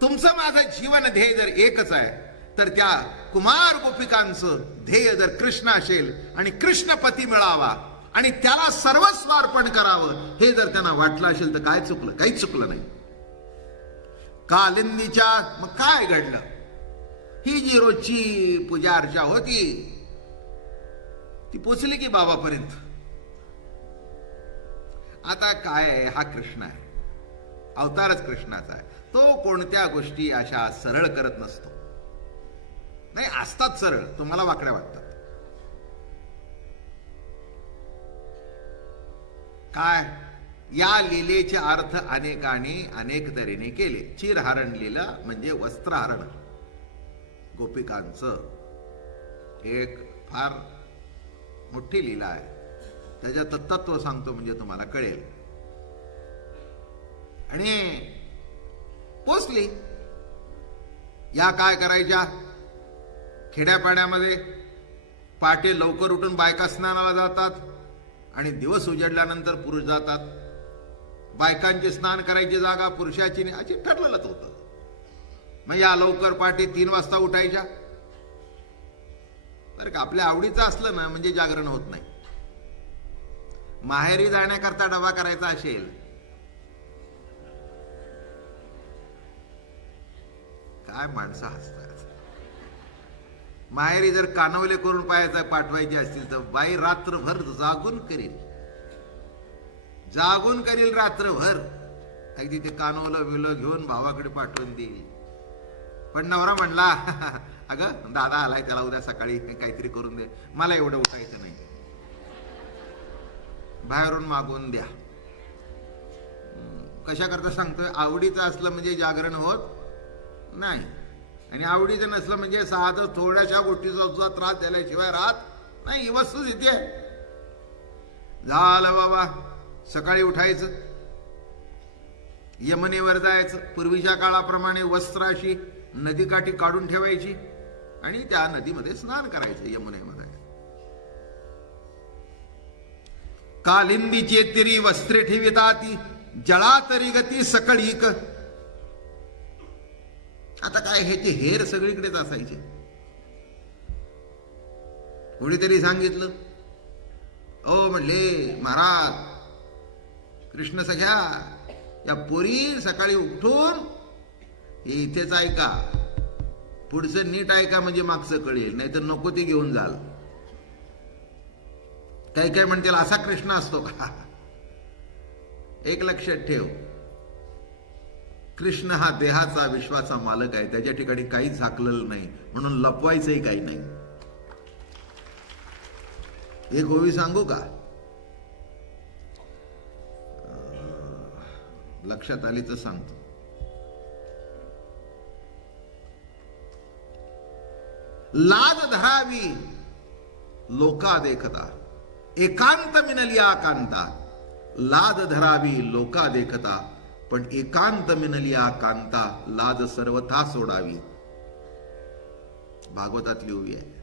तुमचं माझं जीवन ध्येय जर एकच आहे तर त्या कुमार गोपिकांचं ध्येय जर कृष्ण असेल आणि कृष्णपती मिळावा आणि त्याला सर्वस्व अर्पण करावं हे जर त्यांना वाटलं असेल तर काय चुकलं? काहीच चुकलं नाही. कालिंदीच्या मग काय घडलं? ही जी रोजची पूजा अर्चा होती ती पोचली की बाबापर्यंत. आता काय, हा कृष्ण आहे, अवतारच कृष्णाचा आहे. तो कोणत्या गोष्टी अशा सरळ करत नसतो. नाही, असतात सरळ, तुम्हाला वाकड्या वाटतात. काय या लीलेचे अर्थ अनेकांनी अनेक तऱ्हेने केले. चिरहरण लीला म्हणजे वस्त्रहरण. गोपिकांचं एक फार मोठी लीला आहे. त्याच्यात तत्व सांगतो म्हणजे तुम्हाला कळेल. आणि पोचली. या काय करायच्या, खेड्यापाड्यामध्ये पहाटे लवकर उठून बायका स्नानाला जातात आणि दिवस उजडल्यानंतर पुरुष जातात. बायकांचे स्नान करायची जागा पुरुषाची नाही अशी ठरलेलंच होतं. मग या लवकर पहाटे 3 वाजता उठायच्या. बरं का, आपल्या आवडीचं असलं ना म्हणजे जागरण होत नाही. माहेरी जाण्याकरता डबा करायचा असेल, काय माणसं हसतात. माहेरी जर कानवले करून पाठवायचे असतील तर बाई रात्रभर जागून करील रात्रभर. अगदी ते कानवलं बिलं घेऊन भावाकडे पाठवून देईल. पण नवरा म्हणला, अगं दादा आलाय, त्याला उद्या सकाळी काहीतरी करून दे, मला एवढं उठायचं नाही, बाहेरून मागवून द्या. कशा करता सांगतोय, आवडीचं असलं म्हणजे जागरण होत नाही, आणि आवडीचं नसलं म्हणजे साधं थोड्याशा गोष्टीचा सुद्धा त्रास द्यायशिवाय राहत नाही. ही वस्तुस्थिती आहे. झालं बाबा, सकाळी उठायचं, यमुनेवर जायचं. पूर्वीच्या काळाप्रमाणे वस्त्राशी नदीकाठी काढून ठेवायची आणि त्या नदीमध्ये स्नान करायचं. यमुनेमध्ये कालिंदीचे तिरी वस्त्रे ठेविताती, जळा तरी गती सकळीक. आता काय, ह्याचे हेर सगळीकडेच असायचे. कोणीतरी सांगितलं, ओ म्हणले महाराज कृष्ण सख्या, या पोरी सकाळी उठून हे इथेच ऐका, पुढचं नीट ऐका म्हणजे मागचं कळेल, नाही तर नको ते घेऊन जाल. काही काय म्हणतील असा कृष्ण असतो का? एक लक्षात ठेव, कृष्ण हा देहाचा विश्वाचा मालक आहे. त्याच्या ठिकाणी काहीच झाकलेलं नाही, म्हणून लपवायचंही काही नाही. एक ओवी सांगू का? लक्षात आली तर सांगतो. लाज धरावी लोका देखता, एकांत मिनलिया कांता. लाज धरावी लोका देखता, पण एकांत मिनलिया कांता. लाज सर्वथा सोडावी. भागवतातली ओवी आहे.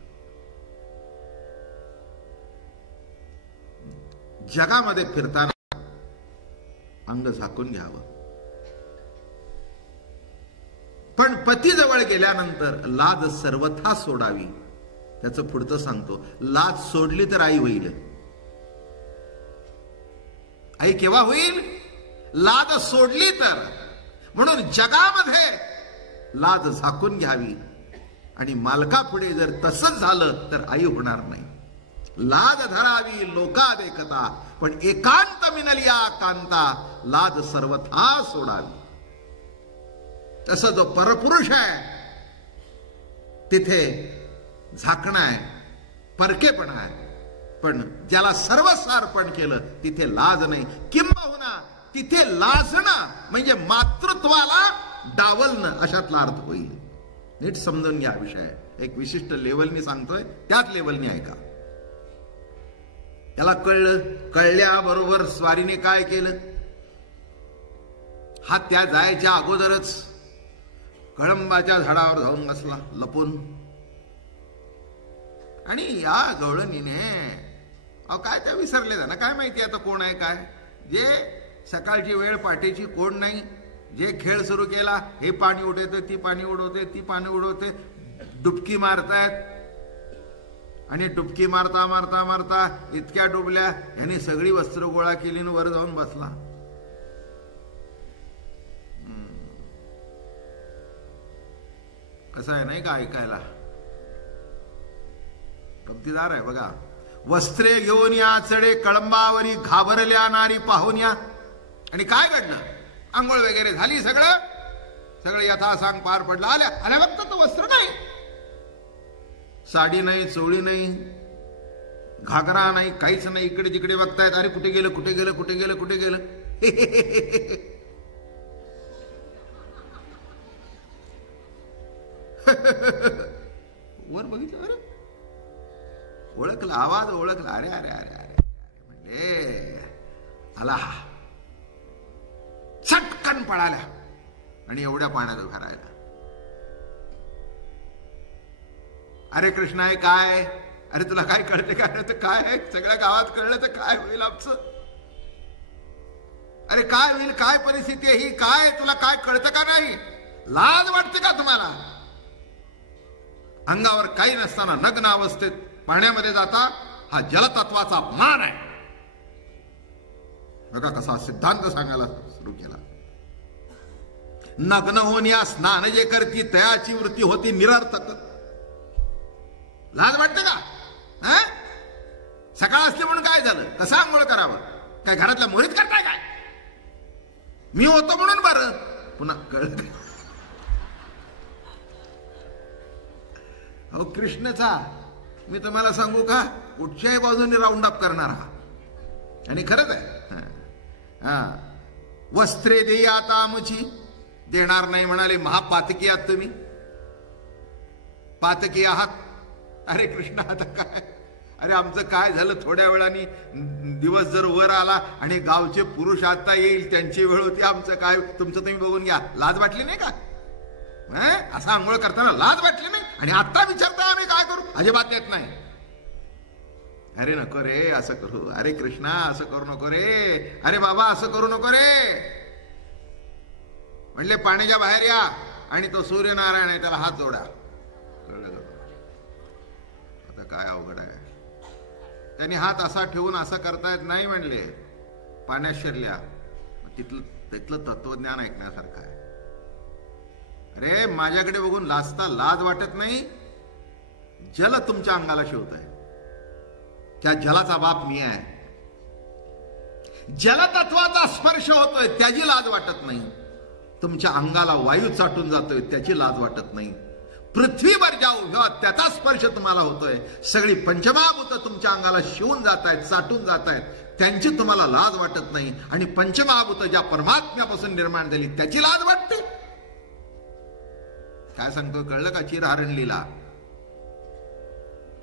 जगामध्ये फिरताना अंग झाकून घ्यावं, पण पतीजवळ गेल्यानंतर लाज सर्वथा सोडावी. त्याचं पुढचं सांगतो, लाज सोडली तर आई होईल. आई केव्हा होईल? लाज सोडली तर. म्हणून जगामध्ये लाज झाकून घ्यावी, आणि मालकापुढे जर तसंच झालं तर आई होणार नाही. लाज धरावी लोका देखता, पण एकांत मिनलिया कांता. लाज सर्वथा सोडावी. तसं जो परपुरुष आहे तिथे झाकणं आहे, परकेपणा आहे. पण ज्याला सर्वसार्पण केलं तिथे लाज नाही. किंबहुना तिथे लाजणं म्हणजे मातृत्वाला डावलणं अशातला अर्थ होईल. नीट समजून घ्या विषय. एक विशिष्ट लेवलनी सांगतोय, त्याच लेवलनी ऐका. त्याला कळलं. कळल्याबरोबर स्वारीने काय केलं? हा त्या जायच्या अगोदरच कळंबाच्या झाडावर जाऊन बसला लपून. आणि या गवळणीने, अहो काय त्या विसरले ना, काय माहिती आता कोण आहे काय. जे सकाळची वेळ पाठीची कोण नाही, जे खेळ सुरू केला, हे पाणी उडवते, ती पाणी उडवते, ती पाणी उडवते, डुबकी मारतायत. आणि डुबकी मारता मारता मारता इतक्या डुबल्या, यांनी सगळी वस्त्र गोळा केली आणि वर जाऊन बसला. कसं आहे नाही का ऐकायला, गमतीदार आहे बघा. वस्त्रे घेऊन या चढे कळंबावरी, घाबरल्या नारी पाहून या. आणि काय घडलं? आंघोळ वगैरे झाली, सगळं यथासांग पार पडलं. आल्या बघतात तर वस्त्र नाही, साडी नाही, चोळी नाही, घागरा नाही, काहीच नाही. इकडे जिकडे बघतायत, अरे कुठे गेलं कुठे गेलं कुठे गेलं कुठे गेलं. वर बघितलं, अरे ओळखला, आवाज ओळखला. अरे अरे अरे अरे म्हणजे आला, चटकन पळाल्या आणि एवढ्या पाण्यात उभा राहिला. अरे कृष्णा हे काय? अरे तुला काय कळते काय? तर काय आहे, सगळ्या गावात कळलं तर काय होईल आमचं? अरे काय होईल, काय परिस्थिती आहे ही, काय तुला काय कळतं का नाही? लाज वाटते का तुम्हाला? अंगावर काही नसताना नग्न अवस्थेत पाण्यामध्ये जाता, हा जलतत्वाचा अपमान आहे. बघा कसा सिद्धांत सांगायला सुरू केला. नग्न होण्या स्नान जे करती तयाची वृत्ती होती निरर्थक. लाज वाटते का? सकाळ असली म्हणून काय झालं? कसं आंघोळ करावं? काय घरातल्या मोरीत करताय काय? मी होतो म्हणून बरं. पुन्हा कळत अहो कृष्णचा मी तुम्हाला सांगू का, कुठच्याही बाजूने राऊंड अप करणार हा. आणि खरंच आहे. वस्त्रे दे आता आमची, देणार नाही म्हणाले. महापातकी आहात तुम्ही, पातकी आहात. अरे कृष्णा आता काय? अरे आमचं काय झालं? थोड्या वेळाने दिवस जर वर आला आणि गावचे पुरुष आता येईल, त्यांची वेळ होती, आमचं काय? तुमचं तुम्ही बघून घ्या. लाज वाटली नाही का? असं आंघोळ करताना लाज वाटली नाही? आणि आता विचारता आम्ही काय करू? अजिबात देत नाही. अरे नको रे असं करू. अरे कृष्णा असं करू नको रे. अरे बाबा असं करू नको रे. म्हणले पाण्याच्या बाहेर या आणि तो सूर्यनारायण आहे त्याला हात जोडा. कळलं? आता काय अवघड आहे. त्यांनी हात असा ठेवून असं करता येत नाही म्हणले. पाण्यात शिरल्या. तिथलं तत्वज्ञान ऐकण्यासारखं आहे. अरे माझ्याकडे बघून लाजता लाज वाटत नाही? जल तुमच्या अंगाला शिवत आहे. त्या जलाचा बाप मी आहे. जलतत्वाचा स्पर्श होतोय त्याची लाज वाटत नाही. तुमच्या अंगाला वायू चाटून जातोय त्याची लाज वाटत नाही. पृथ्वीवर ज्या उभ्या त्याचा स्पर्श तुम्हाला होतोय. सगळी पंचमहाभूत तुमच्या अंगाला शिवून जात आहेत, चाटून जात आहेत, त्यांची तुम्हाला लाज वाटत नाही. आणि पंचमहाभूत ज्या परमात्म्यापासून निर्माण झाली त्याची लाज वाटते. काय सांगतो कळलं का? चीर हरण लीला.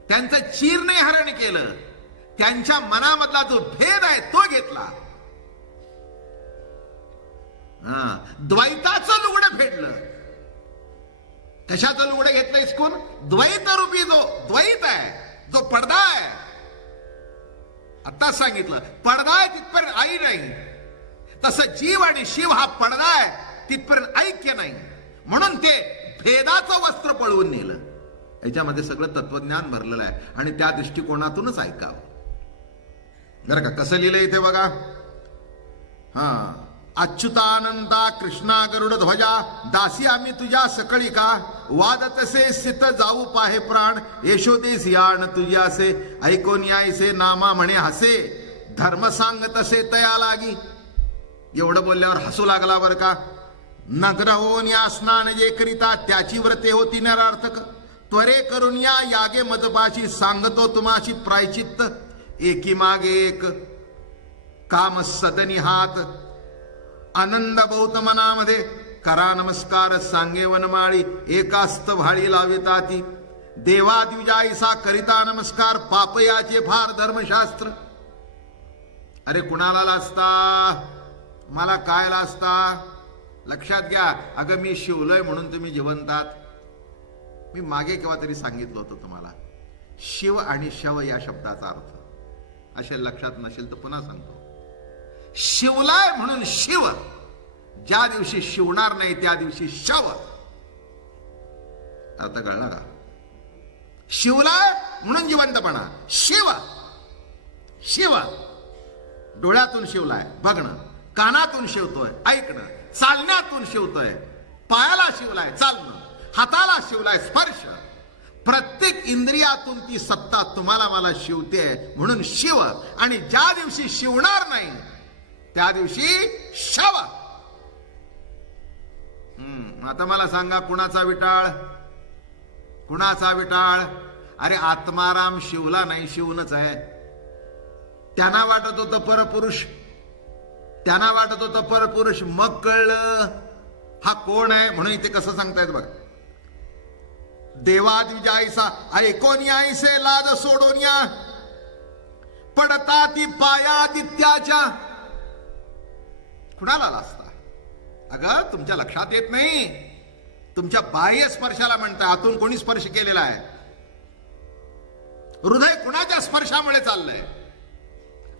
त्यांचं चीरने हरण केलं. त्यांच्या मनामधला जो भेद आहे तो घेतला. द्वैताचं लुगडं फेडलं. कशाचं लुगडं घेतलं इसकून? द्वैत रूपी जो द्वैत आहे, जो पडदा आहे. आताच सांगितलं पडदा आहे तिथपर्यंत आई नाही. तसं जीव आणि शिव हा पडदा आहे, तिथपर्यंत ऐक्य नाही. म्हणून ते भेदाचं वस्त्र पळवून नेलं. याच्यामध्ये सगळं तत्वज्ञान भरलेलं आहे आणि त्या दृष्टिकोनातूनच ऐकावं. बरं का कसं लिहिलं इथे बघा. अच्युतानंदा कृष्णा गरुड ध्वजा दासी आम्ही तुझ्या सकळी का. वादतसे सित जाऊ पाहे प्राण यशोदेस याण तुझ्यासे. ऐकोन यायसे नामा म्हणे हसे धर्म सांग तसे तया लागी. एवढं बोलल्यावर हसू लागला बर का. नग्न होऊन या स्नान जे करिता त्याची व्रते होती निरार्थक. त्वरे करून या यागे मदपाशी सांगतो तुम्हाशी प्रायचित्त. एकी मागे एक काम सदनी हात. आनंद बहुत मनामध्ये करा नमस्कार सांगे वनमाळी. एकास्त भाळी लाविताती देवा द्विजाईसा करिता नमस्कार. पापयाचे फार धर्मशास्त्र. अरे कुणाला लाजता? मला काय लाजता? लक्षात घ्या. अगं मी शिवलोय म्हणून तुम्ही जिवंतात. मी मागे केव्हा तरी सांगितलं होतं तुम्हाला शिव आणि शव या शब्दाचा अर्थ. असे लक्षात नसेल तर पुन्हा सांगतो. शिवलाय म्हणून शिव. ज्या दिवशी शिवणार नाही त्या दिवशी शव. आता कळला का? शिवलाय म्हणून जिवंतपणा. शिव शिव डोळ्यातून शिवलाय बघणं, कानातून शिवतोय ऐकणं, चालण्यातून शिवतोय, पायाला शिवलाय चालणं, हाताला शिवलाय स्पर्श. प्रत्येक इंद्रियातून ती सत्ता तुम्हाला मला शिवते म्हणून शिव. आणि ज्या दिवशी शिवणार नाही त्या दिवशी शव. आता मला सांगा कुणाचा विटाळ? कुणाचा विटाळ? अरे आत्माराम शिवला नाही, शिवूनच आहे. त्यांना वाटत होतं परपुरुष. त्यांना वाटत होतं परपुरुष, मग कळलं हा कोण आहे. म्हणून इथे कसं सांगतायत बघा, देवाद्विजायसा ऐकोनियायसे लाज सोडोनिया पडता ती पायादित्याच्या. कुणाला लाजता? अगं तुमच्या लक्षात येत नाही, तुमच्या बाह्य स्पर्शाला म्हणताय. आतून कोणी स्पर्श केलेला आहे? हृदय कुणाच्या स्पर्शामुळे चाललंय?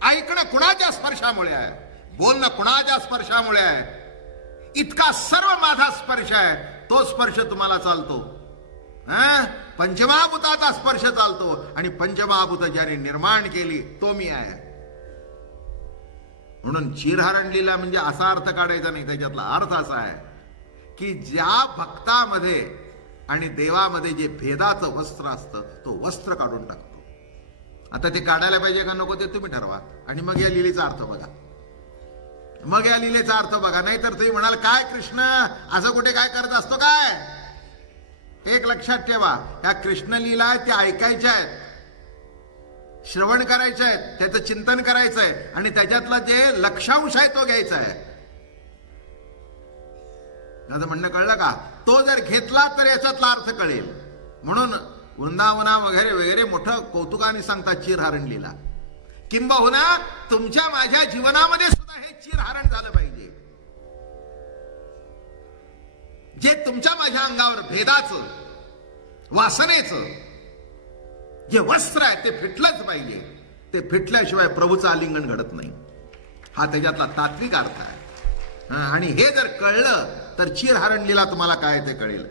ऐकणं कुणाच्या स्पर्शामुळे आहे? बोलणं कुणाच्या स्पर्शामुळे आहे? इतका सर्व माझा स्पर्श आहे, तो स्पर्श तुम्हाला चालतो. पंचमहाभूताचा स्पर्श चालतो, आणि पंचमहाभूत ज्याने निर्माण केली तो मी आहे. म्हणून चीरहरण लीला म्हणजे असा अर्थ काढायचा नाही. त्याच्यातला अर्थ असा आहे की ज्या भक्तामध्ये आणि देवामध्ये जे भेदाचं वस्त्र असतं, तो वस्त्र काढून टाकतो. आता ते काढायला पाहिजे का नको ते तुम्ही ठरवा, आणि मग या लीलेचा अर्थ बघा. मग या लीलेचा अर्थ बघा. नाहीतर तुम्ही म्हणाल काय कृष्ण असं कुठे काय करत असतो काय? एक लक्षात ठेवा, या कृष्ण लीला आहेत त्या ऐकायच्या आहेत, श्रवण करायचे आहेत, त्याचं चिंतन करायचं आहे, आणि त्याच्यातलं जे लक्षांश आहे तो घ्यायचा आहे. माझं म्हणणं कळलं का? तो जर घेतला तर याच्यातला अर्थ कळेल. म्हणून वृंदावना वगैरे वगैरे मोठं कौतुकाने सांगतात चीरहरण लीला. किंबहुना तुमच्या माझ्या जीवनामध्ये सुद्धा हे चीरहरण झालं पाहिजे. जे तुमच्या माझ्या अंगावर भेदाचं, वासनेचं जे वस्त्र आहे ते फिटलंच पाहिजे. ते फिटल्याशिवाय प्रभूचं आलिंगन घडत नाही. हा त्याच्यातला तात्विक अर्थ आहे. आणि हे जर कळलं तर चीरहरण लीला तुम्हाला काय ते कळेल.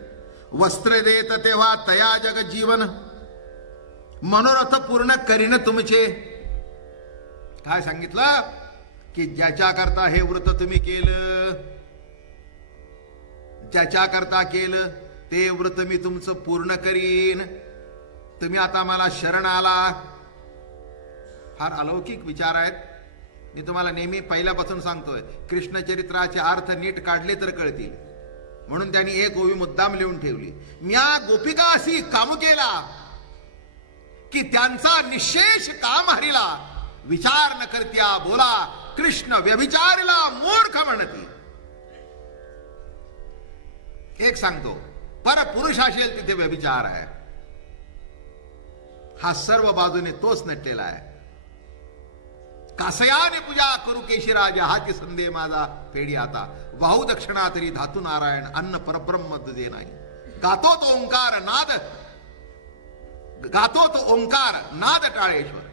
वस्त्र देत तेव्हा तया जग जीवन मनोरथ पूर्ण करीन तुमचे. काय सांगितलं की ज्याच्या करता हे व्रत तुम्ही केलं, ज्याच्या करता केलं ते व्रत मी तुमचं पूर्ण करीन. तुम्ही आता मला शरण आला. फार अलौकिक विचार आहेत. मी तुम्हाला नेहमी पहिल्यापासून सांगतोय, कृष्णचरित्राचे अर्थ नीट काढले तर कळतील. म्हणून त्यांनी एक ओवी मुद्दाम लिहून ठेवली. म्या गोपिका अशी कामुकेला की त्यांचा निशेष काम हरिला, विचार न करत्या बोला कृष्ण व्यभिचारला मूर्ख म्हणती. एक सांगतो, पर पुरुष असेल तिथे व्यभिचार आहे. हा सर्व बाजूने तोच नटलेला आहे. कासयाने पूजा करू केशीराजा, हाती संदेह माझा फेडी आता. वाहू दक्षिणा तरी धातू नारायण, अन्न परब्रह्म दे नाही. गातो तो ओंकार नाद, गातो तो ओंकार नाद टाळेश्वर.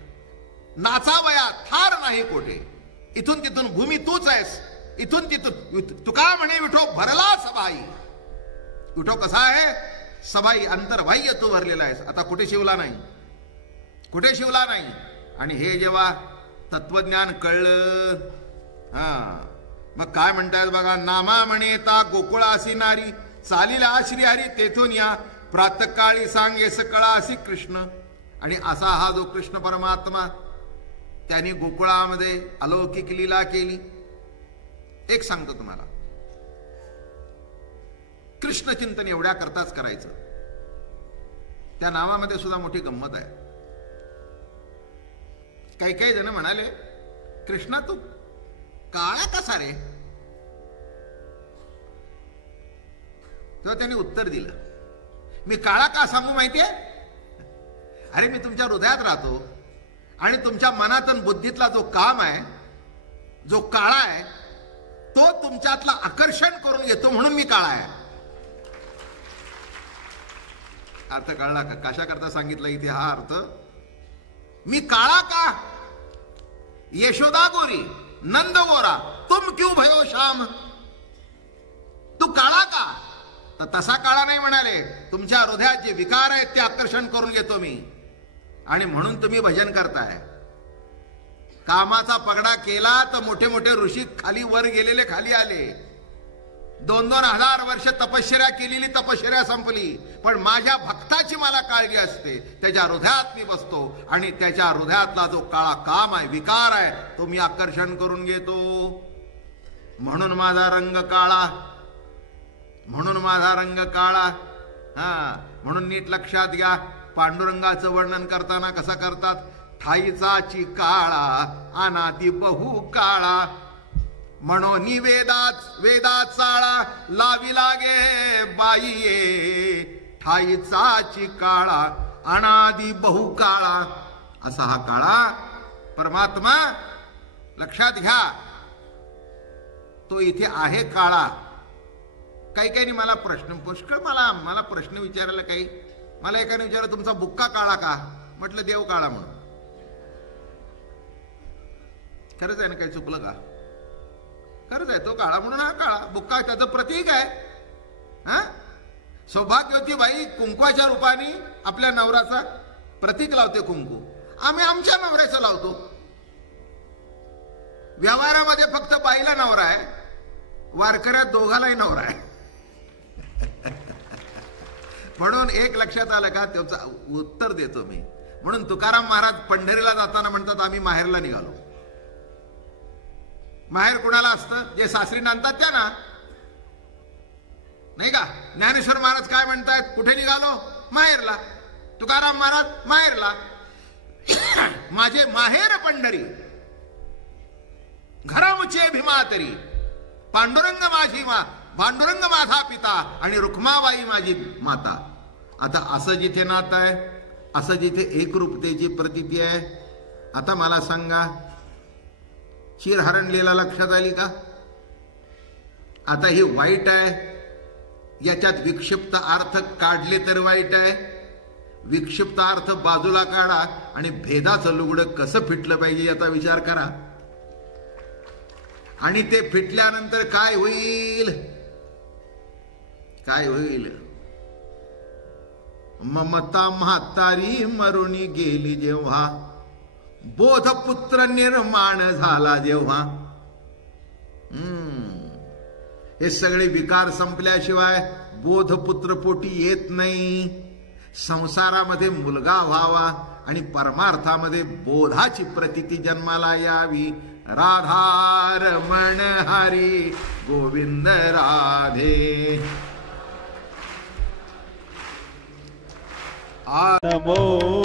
नाचावया थार नाही कोठे, इथून तिथून भूमी तूच आहेस. इथून तिथून तुका म्हणे विठो भरला सभाई. विठो कसा आहे? सभाई अंतर्बाह्य तू भरलेला आहेस. आता कुठे शिवला नाही, कुठे शिवला नाही. आणि हे जेव्हा तत्वज्ञान कळलं, मग काय म्हणतायत बघा. नामा म्हणेता गोकुळासी नारी, चालीला श्रीहरी तेथून या. प्रातकाळी सांगेस कळासी कृष्ण. आणि असा हा जो कृष्ण परमात्मा, त्याने गोकुळामध्ये अलौकिक लीला केली. एक सांगतो तुम्हाला, कृष्ण चिंतन एवढ्या करताच करायचं. त्या नावामध्ये सुद्धा मोठी गंमत आहे. काही काही जण म्हणाले, कृष्णा तू काळा कसा रे? तेव्हा त्यांनी उत्तर दिलं, मी काळा का सांगू माहितीये? अरे मी तुमच्या हृदयात राहतो, आणि तुमच्या मनात आणि बुद्धीतला जो काम आहे, जो काळा आहे, तो तुमच्यातला आकर्षण करून घेतो, म्हणून मी काळा आहे. अर्थ कळला का? कशा करता सांगितलं इथे हा अर्थ? मी काळा का? यशोदा गोरी, नंद गोरा, तुम क्यों भयो श्याम. तू काळा का? तर तसा काळा नाही म्हणाले. तुमच्या हृदयात जे विकार आहेत ते आकर्षण करून घेतो मी, आणि म्हणून तुम्ही भजन करताय. कामाचा पगडा केला तर मोठे मोठे ऋषी खाली वर गेलेले खाली आले. 2,000 वर्ष तपश्चर्या केलेली तपश्चर्या संपली. पण माझ्या भक्ताची मला काळजी असते. त्याच्या हृदयात मी बसतो, आणि त्याच्या हृदयातला जो काळा काम आहे, विकार आहे, तो मी आकर्षण करून घेतो. म्हणून माझा रंग काळा, म्हणून माझा रंग काळा. म्हणून नीट लक्षात घ्या, पांडुरंगाचं वर्णन करताना कसं करतात? ठाईचाची काळा अनादी बहु काळा. म्हणून वेदा चाळा लावी लागे बाईये ठाईचाची काळा अनादी बहुकाळा. असा हा काळा परमात्मा लक्षात घ्या. तो इथे आहे काळा. काही मला प्रश्न पुष्कळ मला प्रश्न विचारायला काही. मला एकाने विचारलं तुमचा बुक्का काळा का? म्हटलं देव काळा म्हणून. खरंच आहे ना? काही चुकलं का? खरंच आहे. तो काळा म्हणून हा काळा. बुक्का त्याचं प्रतीक आहे. हा सौभाग्यवती बाई कुंकवाच्या रूपाने आपल्या नवऱ्याचा प्रतीक लावते कुंकू. आम्ही आमच्या नवऱ्याचं लावतो. व्यवहारामध्ये फक्त बाईला नवरा आहे, वारकऱ्यात दोघालाही नवरा आहे. म्हणून एक लक्षात आलं का? त्याचं उत्तर देतो मी. म्हणून तुकाराम महाराज पंढरीला जाताना म्हणतात आम्ही माहेरला निघालो. माहेर कुणाला असतं? जे सासरी नांदतात त्या ना, नाही का? ज्ञानेश्वर महाराज काय म्हणतायत? कुठे निघालो? माहेरला. तुकाराम महाराज माहेरला. माझे माहेर पंढरी, घरामुचे भीमा तरी, पांडुरंग माझी पांडुरंग माझा पिता आणि रुक्माबाई माझी माता. आता असं जिथे नातं आहे, असं जिथे एकरूपतेची प्रतीती आहे. आता मला सांगा, चिरहरण लीला लक्षात आली का? आता ही वाईट आहे, याच्यात विक्षिप्त अर्थ काढले तर वाईट आहे. विक्षिप्त अर्थ बाजूला काढा आणि भेदाचं लुगडं कसं फिटलं पाहिजे याचा विचार करा. आणि ते फिटल्यानंतर काय होईल? काय होईल? ममता म्हातारी मरुणी गेली जेव्हा, बोधपुत्र निर्माण झाला जेव्हा. हे सगळे विकार संपल्याशिवाय बोधपुत्र पोटी येत नाही. संसारामध्ये मुलगा व्हावा आणि परमार्थामध्ये बोधाची प्रतीती जन्माला यावी. राधा रमण हरी गोविंद राधे. नमो